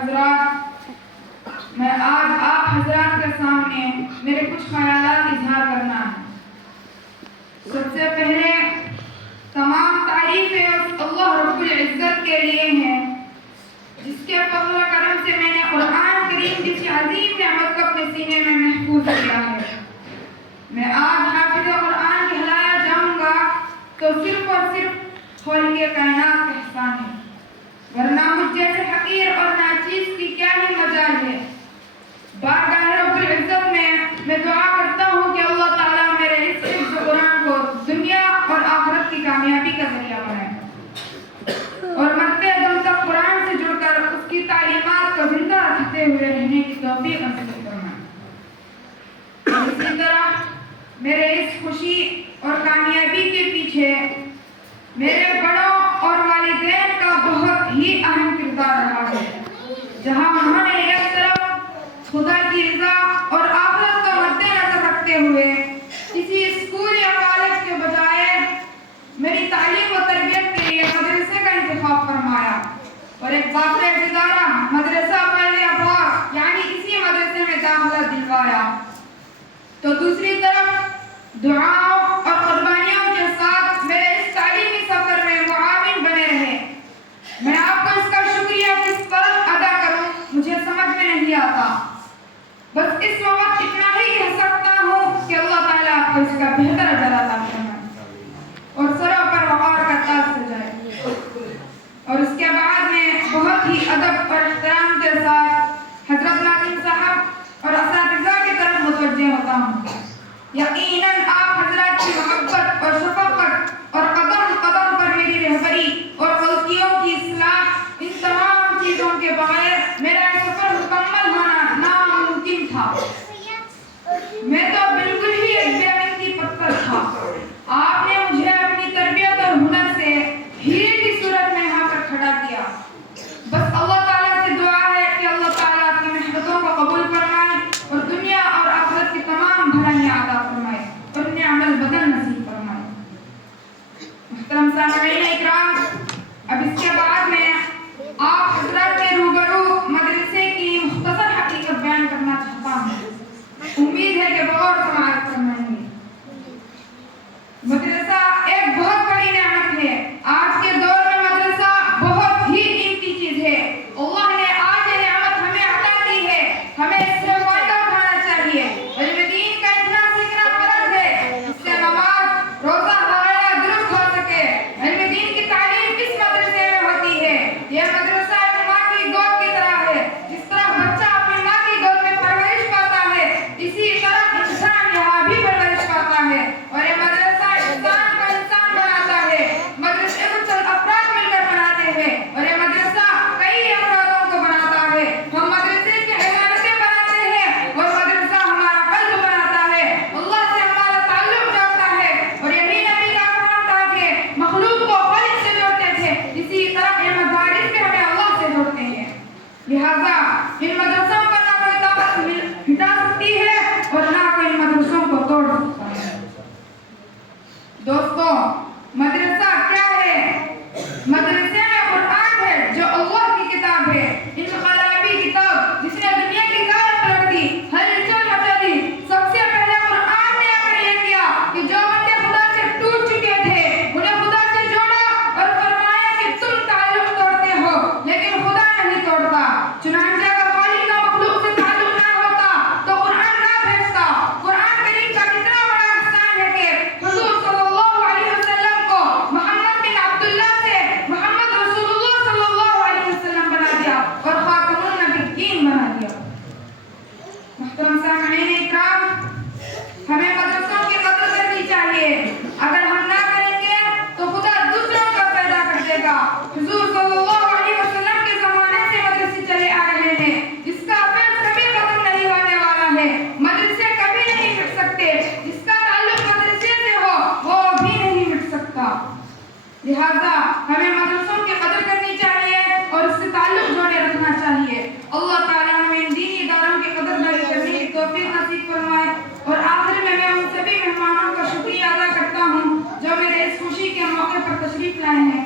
حضرات، میں آج آپ حضرات کے سامنے میرے کچھ خیالات اظہار کرنا ہے۔ سب سے پہلے تمام تعریفیں اللہ رب العزت کے لیے ہیں، جس کے فضل و کرم سے میں نے قرآن کریم جیسی عظیم نعمت کو اپنے سینے میں محفوظ کیا ہے۔ میں آج حافظ قرآن کہلایا جاؤں گا تو صرف اور صرف خالق کائنات کا احسان ہے، ورنہ مجھ جیسے حقیر اور ناچیز کی کیا ہی مجال ہے۔ بارگاہ رب العزت میں دعا کرتا ہوں کہ اللہ تعالیٰ میرے اس حفظ قرآن کو دنیا اور آخرت کی کامیابی کا ذریعہ بنائے، اور مرتے دم تک قرآن سے جڑ کر اس کی تعلیمات کو زندہ رکھتے ہوئے رہنے کی توفیق نصیب فرمائے۔ اسی طرح میرے اس خوشی اور کامیابی کے پیچھے میرے بڑوں اور والدین کا بہت ہی اہم کردار رہا ہے، جہاں انہوں نے ایک طرف خدا کی رضا اور آخرت کو مد نظر رکھتے ہوئے کسی اسکول یا کالج کے بجائے میری تعلیم و تربیت کے لیے مدرسے کا انتخاب فرمایا، اور ایک باقاعدہ ادارہ مدرسہ پہلے ابواب یعنی اسی مدرسے میں داخلہ دلوایا، تو دوسری طرف دعاؤں اور قربانیوں کے ساتھ میرے اس تعلیمی سفر میں معاون بنے رہے۔ میں آپ کو اس کا شکریہ کس طرح ادا کروں مجھے سمجھ میں نہیں آتا، بس اس وقت اتنا ہی کہہ سکتا ہوں کہ اللہ تعالیٰ آپ کو اس کا بہتر اجر عطا فرمائے اور سروں پر وقار کا تاج سجائے۔ اور اس کے بعد میں بہت ہی ادب اور احترام کے ساتھ حضرت ناظم صاحب اور اساتذہ کی طرف متوجہ ہوتا ہوں۔ یقیناً آپ حضرات کی محبت اور شفقت اور قدم قدم پر میری رہبری اور غلطیوں کی اصلاح، ان تمام چیزوں کے بغیر میرا سفر مکمل ہونا ناممکن تھا۔ میں تو بالکل ہی ایک بے قیمتی پتھر تھا۔ آپ نے مجھے اپنی تربیت اور ہنر سے ہیرے کی صورت میں یہاں پر کھڑا کیا۔ بس اللہ تعالیٰ سے دعا ہے کہ اللہ تعالیٰ آپ کی محنتوں کو قبول فرمائے اور دنیا اور آخرت کی تمام بھلائیاں عطا فرمائے اور انہیں عمل بدل نصیب فرمائے۔ محترم سامعین اکرام، اب اس کے بعد میں آپ حضرات کے روبرو مدرسے کی مختصر حقیقت بیان کرنا چاہتا ہوں۔ امید ہے کہ غور سماعت فرمائیں گے۔ مدرسہ ایک بہت بڑی نعمت ہے۔ آج کے دور میں مدرسہ بہت ہی قیمتی چیز ہے۔ اللہ نے آج یہ نعمت ہمیں عطا کی ہے، ہمیں اس سے فائدہ اٹھانا چاہیے۔ علم دین کا اتنا سیکھنا فرض ہے جس سے نماز روزہ وغیرہ درست ہو سکے۔ علم دین کی تعلیم اس مدرسے میں ہوتی ہے۔ یہ مدرسہ ایک ماں کی گود کی طرح ہے۔ جس طرح بچہ اپنی ماں کی گود میں پرورش پاتا ہے، اسی طرح انسان یہاں بھی پرورش پاتا ہے، اور یہ مدرسہ انسان کو انسان بناتا ہے۔ مدرسے کو چند افراد مل کر بناتے ہیں، اور یہ مدرسہ کئی افرادوں کو بناتا ہے۔ ہم مدرسے کی عمارتیں بناتے ہیں اور مدرسہ ہمارا قلب بناتا ہے، اللہ سے ہمارا تعلق جوڑتا ہے، اور یہی نبی کا کام تھا کہ مخلوق کو خالق سے جوڑتے تھے، اسی طرح یہ مدارس بھی ہمیں اللہ سے جوڑتے ہیں۔ لہذا ان مدرسوں کو نہ کوئی طاقت ہٹا سکتی ہے اور نہ کوئی ان مدرسوں کو توڑ سکتا ہے۔ دوستو، مدرسہ کیا ہے؟ مدرسے میں قرآن ہے جو اللہ کی کتاب ہے، انقلابی کتاب جس نے دنیا کی کار پلٹ دی، ہلچل مچا دی۔ سب سے پہلے قرآن نے آ کر یہ کیا کہ جو بندے خدا سے ٹوٹ چکے تھے انہیں خدا سے جوڑا اور فرمایا کہ تم تعلق توڑتے ہو لیکن خدا نہیں توڑتا۔ چنانچہ اگر خالق کا مخلوق سے تعلق نہ ہوتا تو قرآن نہ بھیجتا۔ قرآن کریم کا کتنا بڑا احسان ہے کہ حضور صلی اللہ علیہ وسلم کو محمد بن عبداللہ سے محمد رسول اللہ صلی اللہ علیہ وسلم بنا دیا اور خاتم النبیین بنا دیا۔ محترم سامعین اکرام، ہمیں مدرسوں کی قدر کرنی چاہیے۔ اگر ہم نہ کریں گے تو خدا دوسروں کو پیدا کر دے گا۔ حضور صلی اللہ علیہ وسلم کے زمانے سے مدرسے چلے آ رہے ہیں، جس کا فیض کبھی ختم نہیں ہونے والا ہے۔ مدرسے کبھی نہیں مٹ سکتے، جس کا تعلق مدرسے سے ہو وہ بھی نہیں مٹ سکتا۔ لہذا ہمیں مدرسوں کی قدر کرنی چاہیے اور اس سے تعلق جوڑے رکھنا چاہیے۔ اللہ تعالیٰ ہمیں ان دینی اداروں کی قدردانی کرنے کی توفیق نصیب فرمائے۔ اور آخر میں ان سبھی مہمانوں کا شکریہ ادا کرتا ہوں جو میرے اس خوشی کے موقع پر تشریف لائے ہیں۔